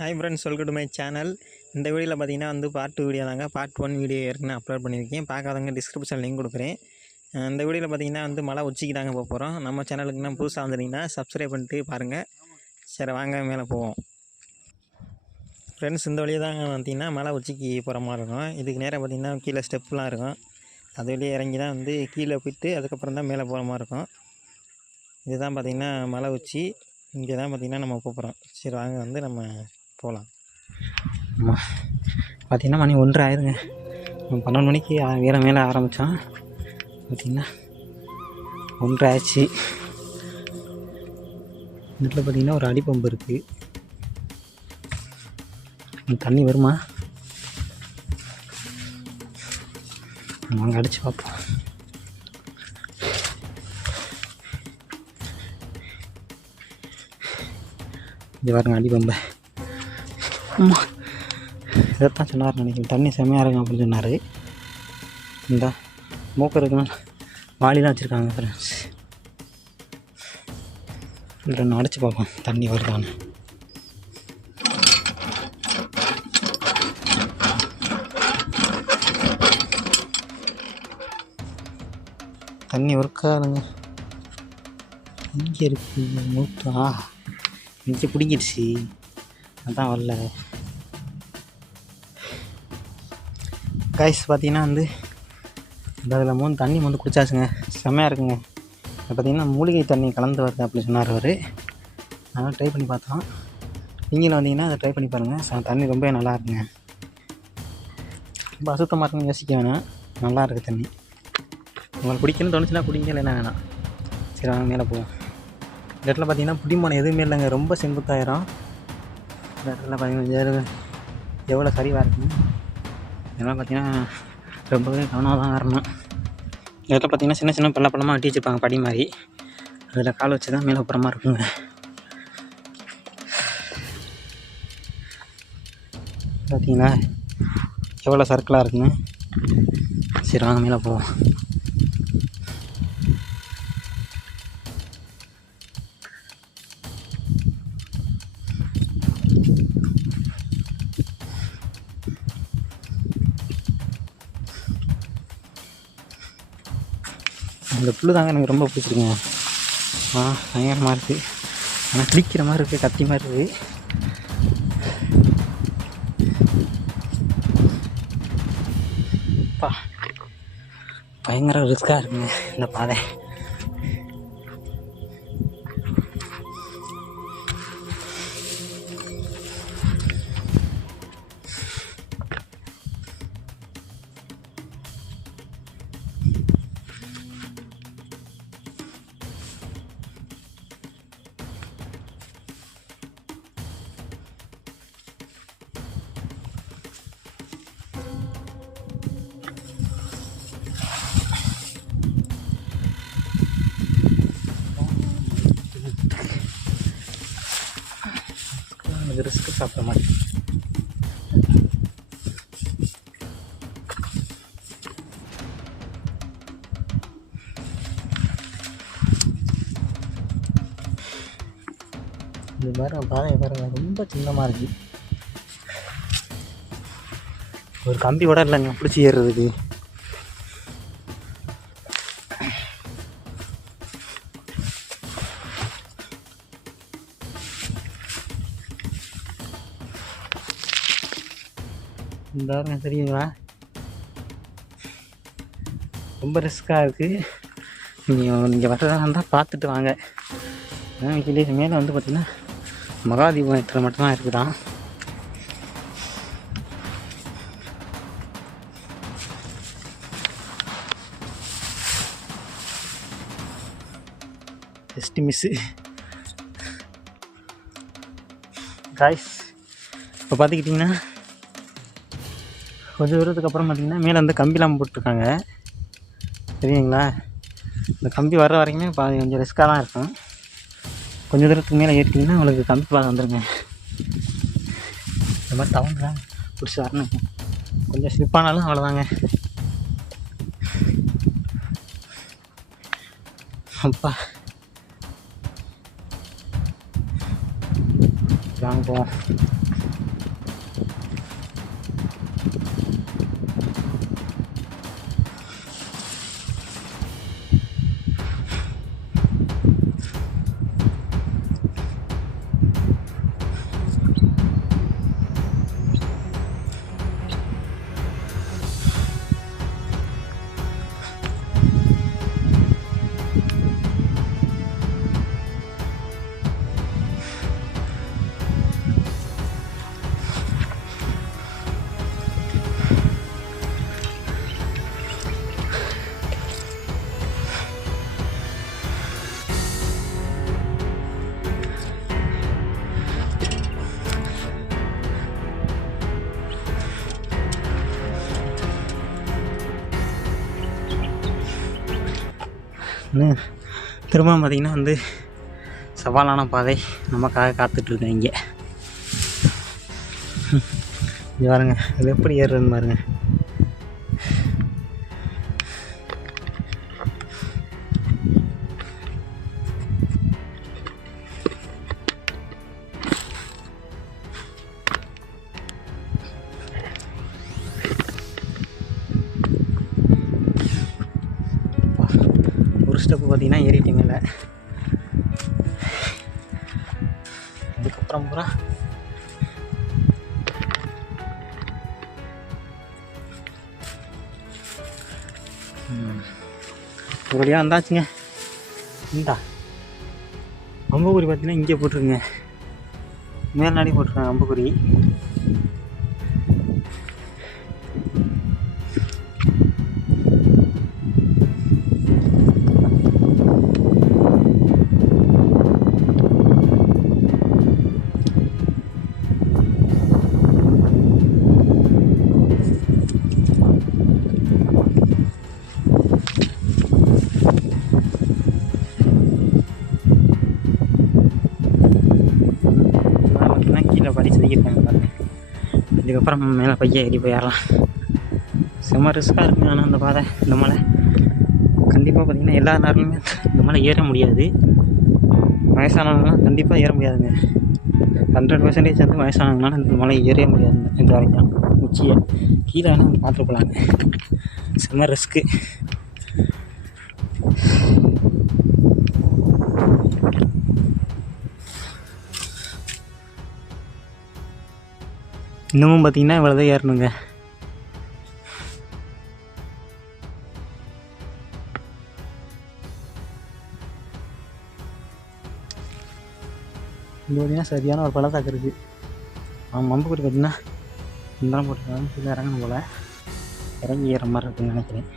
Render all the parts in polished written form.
Hi friends, welcome to my channel. இந்த வீடியோவில் பார்த்தீங்கன்னா பார்ட் 2 வீடியோ தாங்க. பார்ட் 1 வீடியோ ஏற்கனவே அப்லோட் பண்ணியிருக்கேன். பார்க்காதவங்க டிஸ்கிரிப்ஷன் லிங்க் கொடுக்குறேன். இந்த வீடியோவில் பார்த்தீங்கன்னா மலை உச்சிக்கு தாங்க போக போகிறோம். நம்ம சேனலுக்குன்னா புதுசாக வந்துட்டிங்கன்னா சப்ஸ்கிரைப் பண்ணிட்டு பாருங்கள். சரி, வாங்க மேலே போவோம். ஃப்ரெண்ட்ஸ், இந்த வழியாக தாங்க பார்த்தீங்கன்னா மலை உச்சிக்கு போகிற மாதிரி இருக்கும். இதுக்கு நேராக பார்த்தீங்கன்னா கீழே ஸ்டெப்லாம் இருக்கும். அது வழியே இறங்கி தான் கீழே போய்ட்டு அதுக்கப்புறம் தான் மேலே போகிற மாதிரி இருக்கும். இதுதான் பார்த்திங்கன்னா மலை உச்சி. இங்கே தான் பார்த்திங்கன்னா நம்ம போகிறோம். சரி, வாங்க நம்ம போகலாம். பார்த்திங்கன்னா மணி 1:30 ஆயிருங்க. 12 மணிக்கு மேலே ஆரம்பித்தோம். பார்த்திங்கன்னா 1:30 ஆச்சு. இதில் பார்த்திங்கன்னா ஒரு அடிப்பம்பு இருக்குது. தண்ணி வருமா? நாங்கள் அடித்து பார்ப்போம். இது பாருங்க அடிப்பம்பை. ஆமாம், இதைத்தான் சொன்னார் நினைக்கிறேன். தண்ணி செம்மையாக இருக்கும் அப்படின்னு சொன்னார். இந்த மூக்கு இருக்குன்னு வாளிலாம் வச்சுருக்காங்க ஃப்ரெண்ட்ஸ். இதில் ஒன்று அடித்து பார்ப்போம் தண்ணி வருதான்னு. தண்ணி ஒர்க்காதுங்க. இங்கே இருக்குது மூத்தா. இங்கே பிடிங்கிடுச்சு, அதான் வரல. கைஸ் பார்த்தீங்கன்னா அதில் தண்ணி குடிச்சாச்சுங்க. செம்மையாக இருக்குங்க. பார்த்திங்கன்னா மூலிகை தண்ணி கலந்து வருது அப்படி சொன்னார் அவர். அதனால் ட்ரை பண்ணி பார்த்தோம். நீங்களும் வந்தீங்கன்னா அதை ட்ரை பண்ணி பாருங்கள். தண்ணி ரொம்ப நல்லா இருக்குங்க. ரொம்ப அசுத்தமாக இருக்குன்னு யோசிக்க வேணாம், நல்லா இருக்குது தண்ணி. உங்களுக்கு பிடிக்கணும்னு தோணுச்சுன்னா குடிங்க, இல்லைன்னா வேணாம். சரி, வாங்க மேலே போவோம். இந்த இடத்துல பார்த்திங்கன்னா புடிமானம் எதுவுமே இல்லைங்க. ரொம்ப செங்குத்தாயிரும். இந்த இடத்துல பார்த்திங்கன்னா எவ்வளோ சரிவாக இருக்குங்க. இதெல்லாம் பார்த்திங்கன்னா ரொம்பவே கவனமாக தான் வரணும். இந்த இடத்துல பார்த்திங்கன்னா சின்ன சின்ன பள்ளமாக வெட்டி வச்சுருப்பாங்க, படி மாதிரி. அதில் கால் வச்சு தான் மேலே அப்புறமா இருக்குங்க. பார்த்திங்களா எவ்வளோ சர்க்கிளாக இருக்குங்க. சரி, வாங்க மேலே போவோம். இந்த புல் தாங்க எனக்கு ரொம்ப பிடிச்சிருக்குங்க. பயங்கரமாக இருக்குது. ஆனால் கிளிக்கிற மாதிரி இருக்குது, கத்தி மாதிரி இருக்குது. பயங்கர ரிஸ்க்காக இருக்குங்க இந்த பாதை. ரிஸ்க்கு சாப்பிட்ற மாதிரி. இது பாருங்க, பாதை பாருங்க, ரொம்ப சின்னமாக இருக்குது. ஒரு கம்பி கூட இல்லைங்க பிடிச்சி ஏறுறதுக்கு. இந்த பாருங்க, தெரியுங்களா? ரொம்ப ரிஸ்க்காக இருக்குது. நீங்கள் வர்றதாக இருந்தால் பார்த்துட்டு வாங்க. கீழே மேலே பார்த்திங்கன்னா மகாதீபம் ஏற்றுறது மட்டும்தான் இருக்குதான். Just miss guys. இப்போ பார்த்துக்கிட்டிங்கன்னா கொஞ்சம் தூரத்துக்கு அப்புறம் பார்த்திங்கன்னா மேலே கம்பிலாம் போட்டிருக்காங்க, தெரியுங்களா? இந்த கம்பி வர்ற வரைக்குமே கொஞ்சம் ரிஸ்க்காக தான் இருக்கும். கொஞ்சம் தூரத்துக்கு மேலே ஏற்றிட்டிங்கன்னா உங்களுக்கு கம்பி பாதை வந்துடுங்க. இந்த மாதிரி டவுன்லாம் பிடிச்சி வரணும். கொஞ்சம் ஸ்லிப்பானாலும் அவ்வளோதாங்க. அப்பா, வாங்க போவோம். இன்னும் திரும்ப பார்த்திங்கன்னா வந்து சவாலான பாதை நமக்காக காத்துட்ருக்கேன் இங்கே பாருங்க இது எப்படி ஏறுறதுன்னு பாருங்க. ஒரு ஸ்டெப்பு பார்த்திங்கன்னா ஏறிட்டு மேலே, அதுக்கப்புறம் பூரா ஒரு வழியாக வந்தாச்சுங்க. இந்தா அம்புக்குறி பார்த்தீங்கன்னா இங்கே போட்டிருக்குங்க, மேல்நாடி போட்டிருக்காங்க அம்புக்குறி. இதுக்கப்புறம் மேலே பையன் ஏறி போயிடலாம். செம்ம ரிஸ்க்காக இருக்குங்க. ஆனால் அந்த பாதை, இந்த மலை கண்டிப்பாக பார்த்திங்கன்னா எல்லா நேரத்துலையுமே இந்த மலை ஏற முடியாது. வயசானவங்களாம் கண்டிப்பாக ஏற முடியாதுங்க. 100% வந்து வயசானவங்களால இந்த மலை ஏற முடியாதுங்க. இந்த வரைக்கும் உச்சியை கீழே வேணால் வந்து பார்த்துட்டு போகலாங்க. செம்ம ரிஸ்க்கு. இன்னமும் பார்த்திங்கன்னா இவ்வளோதான் ஏறணுங்க. இது பார்த்திங்கன்னா சரியான ஒரு பள்ளத்தாக்கு இருக்குது. அம்புக்குறி பார்த்திங்கன்னா இந்த போட்டுருக்காங்க, கீழே இறங்கணும் போல், இறங்கி ஏற மாதிரி இருக்குன்னு நினைக்கிறேன்.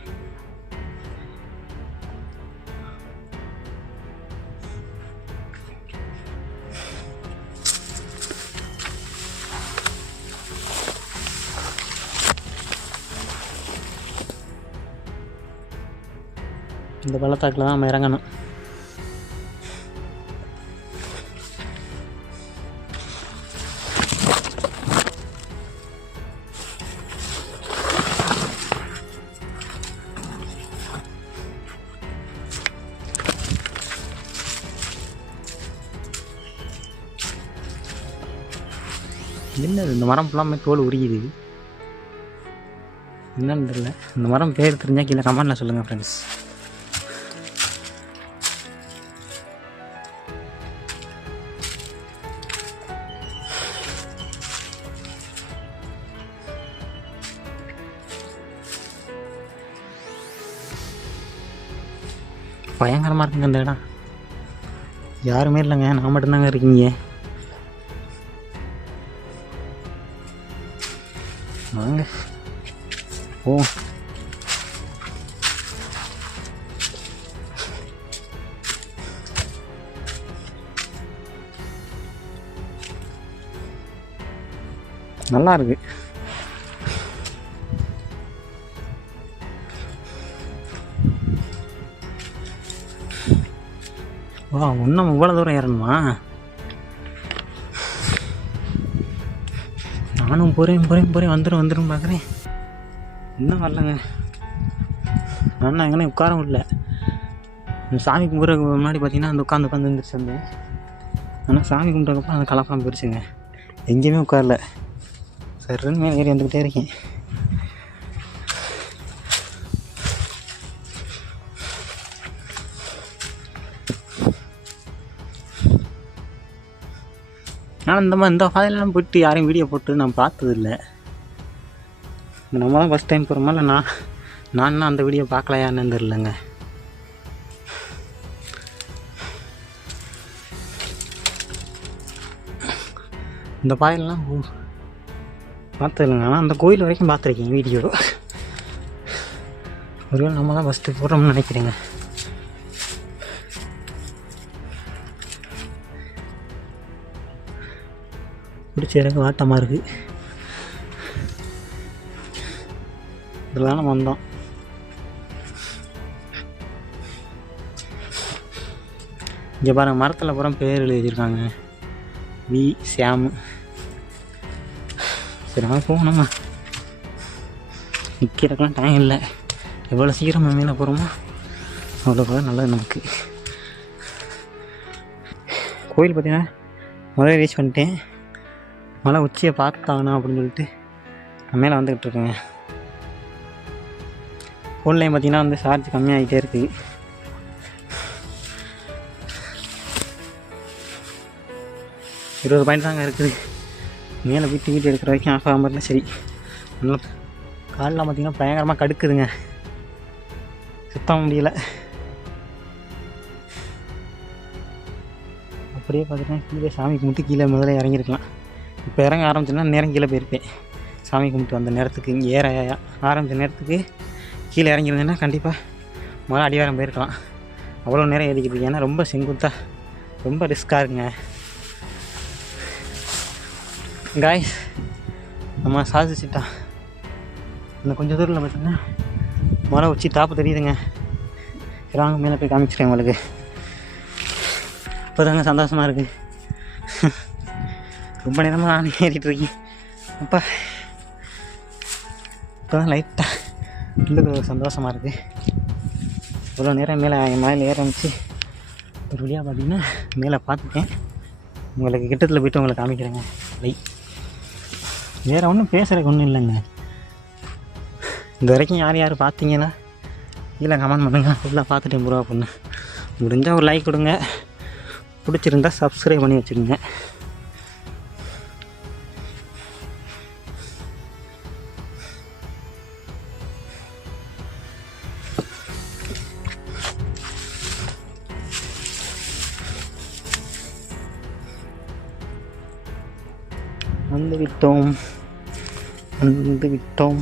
இந்த பள்ளத்தாக்கில் தான் நம்ம இறங்கணும். என்னது இந்த மரம் ஃபுல்லாமே தோல் உரியுது, என்னன்னு தெரியல. இந்த மரம் பேர் தெரிஞ்சால் கீழே கமெண்ட்டில் சொல்லுங்கள் ஃப்ரெண்ட்ஸ். பயங்கரமாக இருக்குங்க இந்த இடம். யாருமே இல்லைங்க, நான் மட்டும்தாங்க இருக்கீங்க. வாங்க ஓ, நல்லா இருக்கு. வா, இன்னும் இவ்வளோ தூரம் ஏறணுமா? நானும் போகிறேன் வந்துடும் பார்க்குறேன், இன்னும் வரலங்க. நான் எங்கன்னா உட்காரவும் இல்லை. சாமி கும்பிட்றதுக்கு முன்னாடி பார்த்தீங்கன்னா அந்த உட்காந்து வந்துருச்சு வந்தேன். ஆனால் சாமி கும்பிட்றதுக்கப்புறம் அந்த கலப்பெல்லாம் போயிடுச்சுங்க, எங்கேயுமே உட்காரல. சரின்னு மேலே ஏறி வந்துக்கிட்டே இருக்கேன். ஆனால் இந்த பாதையெல்லாம் போய்ட்டு யாரையும் வீடியோ போட்டு நான் பார்த்ததில்லை. நம்ம தான் ஃபஸ்ட் டைம் போகிறோமா, இல்லை நான் அந்த வீடியோ பார்க்கலையான்னு தெரிலங்க. இந்த பாதையெல்லாம் பார்த்ததில்லைங்க. ஆனால் அந்த கோயில் வரைக்கும் பார்த்துருக்கேன் வீடியோ. ஒருவேளை நம்ம தான் ஃபஸ்ட்டு போகிறோம்னு நினைக்கிறேங்க. பிடிச்ச எனக்கு வாட்டமாக இருக்குது. இதெல்லாம் நம்ம வந்தோம். இங்கே பாருங்கள், மரத்தில் பூரா பேர் எழுதி வச்சுருக்காங்க. வி சாமு. சரி நாங்கள் போகணுமா, நிற்கிறதுக்கெலாம் டைம் இல்லை. எவ்வளோ சீக்கிரம் மேலே போகிறோமோ அவ்வளோ கூட நல்லது நமக்கு. கோயில் பார்த்திங்கன்னா முதல்ல ரீச் பண்ணிட்டேன். மலை உச்சியை பார்த்தாங்கண்ணா அப்படின்னு சொல்லிட்டு மேலே வந்துக்கிட்டு இருக்கேங்க. ஃபோன்லேயும் பார்த்திங்கன்னா வந்து சார்ஜ் கம்மியாகிட்டே இருக்குது. $20 தாங்க இருக்குது. மேலே போய்ட்டு வீட்டு எடுக்கிற வரைக்கும் ஆஃப் ஆகாமல் இருந்தால் சரி. நல்லா காலெலாம் பார்த்திங்கன்னா பயங்கரமாக கடுக்குதுங்க, சுத்த முடியல. அப்படியே பார்த்துட்டேன் கீழே சாமி கும்பிட்டு கீழே முதல்ல இறங்கியிருக்கலாம். இப்போ இறங்க ஆரம்பிச்சோன்னா நேரம் கீழே போயிருப்பேன். சாமி கும்பிட்டு வந்த நேரத்துக்கு இங்கே ஏற ஆரம்பித்த நேரத்துக்கு கீழே இறங்கியிருந்தேன்னா கண்டிப்பாக முதல்ல அடிவாரம் போயிருக்கலாம். அவ்வளோ நேரம் ஏறிக்கிட்டு இருக்கேன். ஏன்னா ரொம்ப செங்குத்தாக ரொம்ப ரிஸ்க்காக இருக்குங்க. காய்ஸ் நம்ம சாதிச்சிட்டா. இன்னும் கொஞ்சம் தூரில் பார்த்திங்கன்னா மலை உச்சி டாப்பு தெரியுதுங்க. வாங்க மேலே போய் காமிச்சிட்டேன் உங்களுக்கு. இப்போ தாங்க சந்தோஷமாக இருக்குது. ரொம்ப நேரமாக நான் ஏறிட்டுருக்கேன். அப்பா இப்போ தான் லைட்டாக இன்னும் சந்தோஷமாக இருக்குது. இவ்வளோ நேரம் மேலே ஏற ஆரம்பிச்சு ஒரு வழியாக பார்த்திங்கன்னா மேலே பார்த்துட்டேன். உங்களுக்கு கிட்டத்தில் போய்ட்டு உங்களை காமிக்கிறேங்க. வேறு ஒன்றும் பேசுகிறதுக்கு ஒன்றும் இல்லைங்க. இந்த வரைக்கும் யார் யார் பார்த்தீங்கன்னா கீழே கமெண்ட் பண்ணுங்கள். ஃபுல்லாக பார்த்துட்டேன் ப்ரோ பொண்ணு. முடிஞ்சால் ஒரு லைக் கொடுங்க, பிடிச்சிருந்தா சப்ஸ்கிரைப் பண்ணி வச்சுருங்க. வந்து விட்டோம்.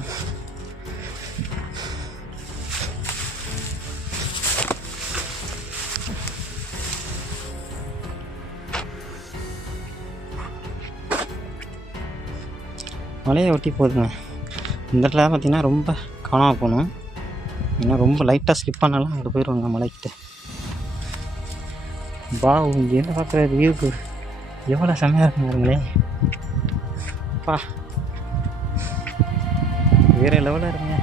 மலையை ஒட்டி போகுதுங்க. இந்த இடத்துல பார்த்திங்கன்னா ரொம்ப கவனமாக போகணும். ஏன்னா ரொம்ப லைட்டாக ஸ்லிப் பண்ணாலும் அங்கே போயிடுவாங்க மலைக்கிட்ட. இங்கேருந்து பார்க்குற வியூக்கு எவ்வளோ செம்மையாக இருக்குங்க பாருங்களே. அப்பா வேறு லெவலில் இருக்குங்க.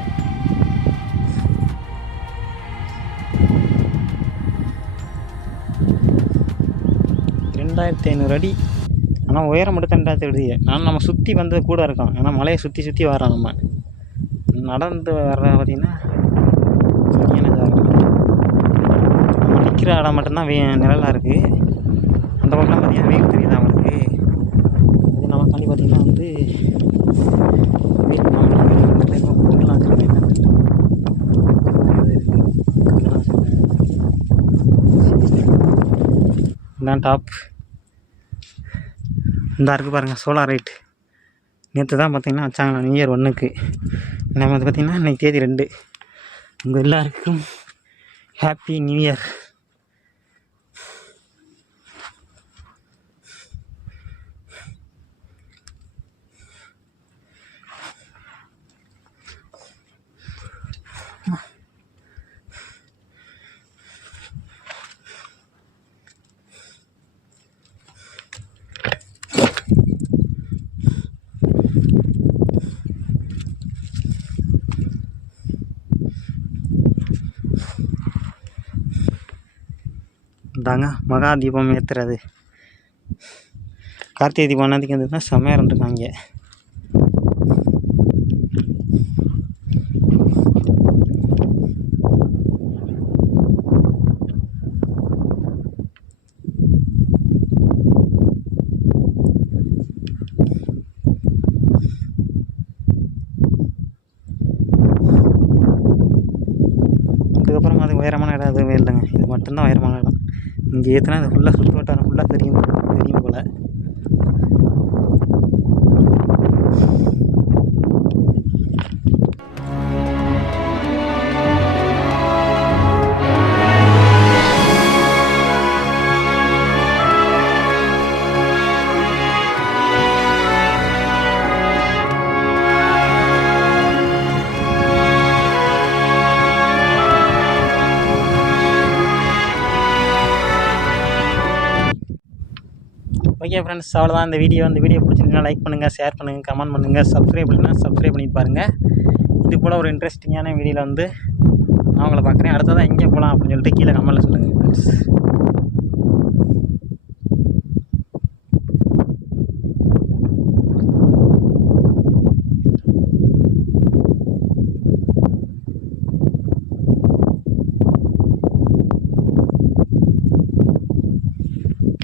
2500 அடி. ஆனால் உயரம் மட்டும் 2000 அடி. ஆனால் நம்ம சுற்றி வந்தது கூட இருக்கோம். ஏன்னா மலையை சுற்றி வரோம். நம்ம நடந்து வர்ற பார்த்திங்கன்னா சரியான இதாக இருக்கும். நம்ம நிற்கிற இடம் மட்டும்தான் நிழலாக இருக்குது. அந்த பக்கம் பார்த்திங்கன்னா வெயில் தெரியுது அவங்களுக்கு. அது நமக்காண்டி பார்த்திங்கன்னா வந்து வெயில் பொங்கலாம் இதான் டாப். இந்த இருக்குது பாருங்கள் சோலார் லைட். நேற்று தான் பார்த்திங்கன்னா வச்சாங்களா நியூ இயர் 1க்கு. நம்ம வந்து பார்த்திங்கன்னா இன்றைக்கி தேதி 2. உங்கள் எல்லாருக்கும் ஹாப்பி நியூ இயர். தாங்க மகா தீபம் ஏற்றுறது. கார்த்திகை தீபம் அன்னைக்கு வந்துன்னா செம்மையாக இருந்துருக்காங்க. அதுக்கப்புறம் அது உயரமான இடம் எதுவுமே இல்லைங்க. இது மட்டும்தான் உயரமான இடம். இங்கே ஏற்றினா அது ஃபுல்லாக சுற்று வட்டாரம் ஃபுல்லாக தெரியும் போல். ஓகே ஃப்ரெண்ட்ஸ், அவ்வளோதான் இந்த வீடியோ பிடிச்சிருந்தா லைக் பண்ணுங்கள், ஷேர் பண்ணுங்கள், கமெண்ட் பண்ணுங்கள், சப்ஸ்கிரைப் பண்ணுங்கள், சப்ஸ்கிரைப் பண்ணி பாருங்கள். இது போல் ஒரு இன்ட்ரெஸ்டிங்கான வீடியோவில் வந்து நான் உங்களை பார்க்குறேன். அடுத்ததான் எங்கே போகலாம் அப்படின்னு சொல்லிட்டு கீழே கமெண்ட்டில் சொல்லுங்கள் ஃப்ரெண்ட்ஸ்.